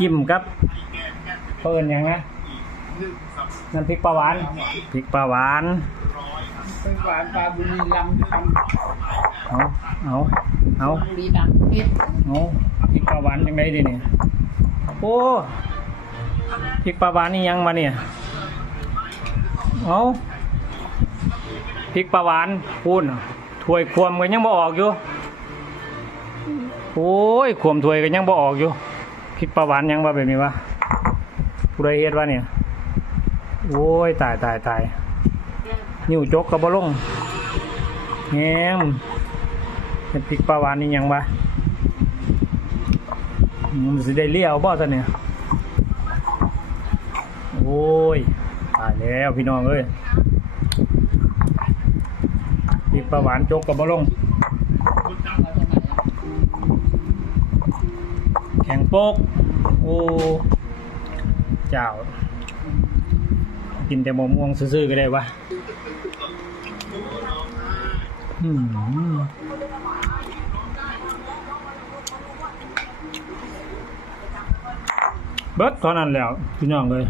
จิ้มครับเพิ่นหยังนะน้ำพริกปลาหวานพริกปลาหวานเป็นหวานปลาบุรีรัมย์ทเอาเอาเอาำบุรีรัมย์เผ็ดเอาพริกปลาหวานยังไงดิเนี่ยโอ้พริกปลาหวานนี่ยังมาเนี่ยเอาพริกปลาหวานพูนถ้วยควมก็ยังบ่ออกอยู่โอ้ยควมถ้วยก็ยังบ่ออกอยู่ พริกปลาหวานยังว่าแบบนี้วะผู้ใดเฮ็ดวะเนี่ย โอ้ยตายตายตายนิ้วจกกระบลงแงมเป็นพริกปลาหวานนี่ยังวะมันสิได้เลี้ยวบ่ตอนเนี่ย โอ้ยตายแล้วพี่น้องเอ้ยพริกปลาหวานจกกับบะลง ข็งโป๊กโอ้เจ้า กินแต่มะม่วงซื่อๆก็ได้วะอืมเบิดเท่านั้นแล้วพี่น้องเลย